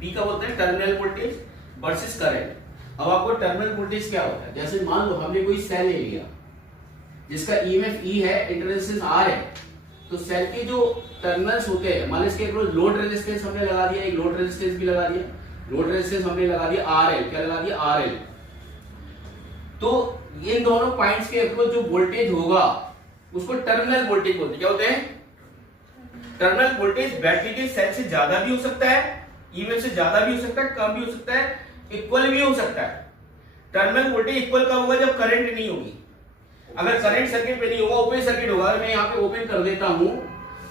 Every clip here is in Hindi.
P का बोलते हैं टर्मिनल वोल्टेज वर्सेस करंट। अब आपको टर्मिनल वोल्टेज क्या होता है, जैसे मान लो हमने कोई सेल ले लिया जिसका ईएमएफ E है, इंटर रेजिस्टेंस R है, तो सेल के जो टर्मिनल्स होते हैं, मान लो इसके लोड रेजिस्टेंस हमने लगा दिया, एक लोड रेजिस्टेंस भी लगा दिया, लोड रेजिस्टेंस हमने लगा दिया RL, क्या लगा दिया RL, तो इन दोनों पॉइंट्स के अक्रॉस जो वोल्टेज होगा उसको टर्मिनल वोल्टेज बोलते हैं। क्या होते हैं? टर्मिनल वोल्टेज बैटरी के सेल से ज्यादा भी हो सकता है, ईएमएफ से ज्यादा भी हो सकता है, कम भी हो सकता है, इक्वल भी हो सकता है। टर्मिनल वोल्टेज इक्वल कब होगा? जब करंट नहीं होगी। अगर करंट सर्किट पे नहीं होगा, ओपन सर्किट होगा, मैं यहाँ पे ओपन कर देता हूं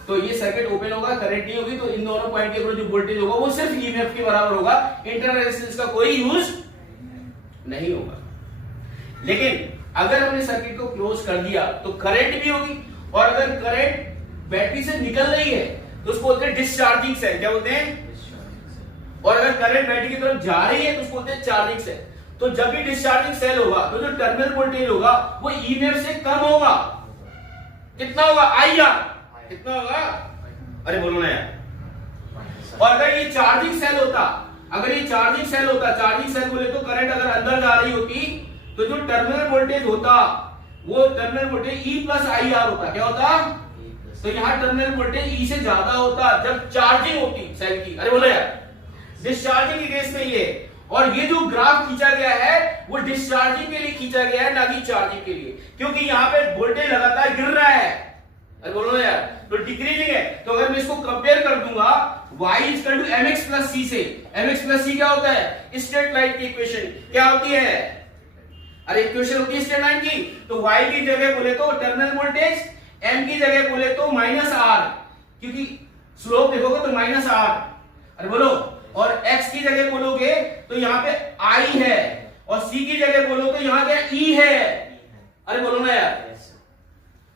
तो ये सर्किट ओपन होगा, करंट नहीं होगी, तो इन दोनों पॉइंट के जो वोल्टेज होगा वो सिर्फ ईएमएफ के बराबर होगा, इंटरनल रेजिस्टेंस का कोई यूज नहीं होगा। लेकिन अगर हमने सर्किट को क्लोज कर दिया तो करंट भी होगी, और अगर करंट बैटरी से निकल रही है तो उसको बोलते हैं डिस्चार्जिंग सेल। क्या बोलते हैं? और अगर करंट बैटरी की तरफ जा रही है तो उसको बोलते हैं चार्जिंग सेल। तो जब भी डिस्चार्जिंग सेल होगा तो जो टर्मिनल वोल्टेज होगा वो ईएमएफ से कम होगा। कितना होगा? IR कितना होगा? अरे बोलो ना यार। और अगर ये चार्जिंग सेल होता, अगर ये चार्जिंग सेल होता, चार्जिंग सेल बोले तो करंट अगर अंदर जा रही होती तो जो टर्मिनल वोल्टेज होता वो terminal voltage E plus IR होता। क्या होता? तो यहाँ टर्मिनल वोल्टेज E से ज्यादा होता जब चार्जिंग होती सेल की। अरे बोलो यार, डिस्चार्जिंग की केस में ये, और ये जो ग्राफ खींचा गया है वो डिस्चार्जिंग के लिए खींचा गया है, ना कि चार्जिंग के लिए, क्योंकि यहाँ पे वोल्टेज लगातार गिर रहा है। अरे बोलो ना यार, तो डिक्रीजिंग है। तो अगर मैं इसको कंपेयर कर दूंगा y equal to mx plus c से, mx प्लस c क्या होता है? स्ट्रेट लाइन की इक्वेशन क्या होती है? अरे इक्वेशन होती है स्ट्रेट लाइन की। तो y की जगह बोले तो टर्मिनल वोल्टेज, m की जगह बोले तो माइनस r, क्योंकि स्लोप देखोगे तो माइनस r। अरे बोलो, और x की जगह बोलोगे तो यहाँ पे I है, और c की जगह बोलो तो यहाँ क्या E है। अरे बोलो ना यार।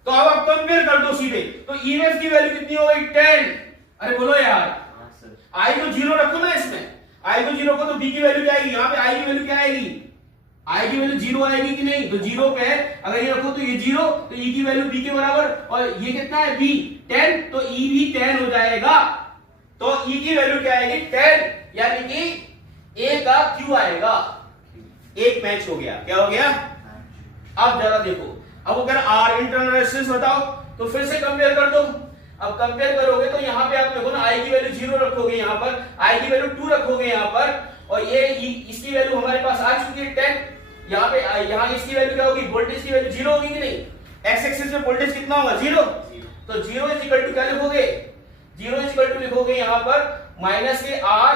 तो अब आप कंपेयर कर दो सीधे, तो ईएमएफ की वैल्यू कितनी हो गई? 10। अरे बोलो यार, I को 0 रखो ना इसमें, I को 0 रखो तो B की वैल्यू क्या आएगी? यहाँ पे I की वैल्यू क्या आएगी? I की वैल्यू 0 आएगी कि नहीं? तो 0 पे अगर ये रखो तो ये 0, तो E की वैल्यू B के बराबर, और ये कितना है? B 10, तो E भी 10 हो जाएगा। तो E की वैल्यू क्या आएगी? 10, यानी कि A का Q आएगा। एक मैच हो गया। क्या हो गया? अब जरा देखो, अब अगर R इंटरनल रेजिस्टेंस बताओ तो फिर से कंपेयर कर दो। अब कंपेयर करोगे तो यहाँ पे आप देखो ना, I की वैल्यू 0 रखोगे, यहाँ पर I की वैल्यू 2 रखोगे यहाँ पर, और ये इसकी वैल्यू हमारे पास आ चुकी है 10। यहाँ पे यहाँ इसकी वैल्यू क्या होगी? वोल्टेज की वैल्यू 0 होगी कि नहीं? एक्स एक्सिस में वोल्टेज कितना होगा? 0। तो 0 इज इक्वल टू क्या लिखोगे? 0 इज इक्वल टू लिखोगे यहाँ पर माइनस के R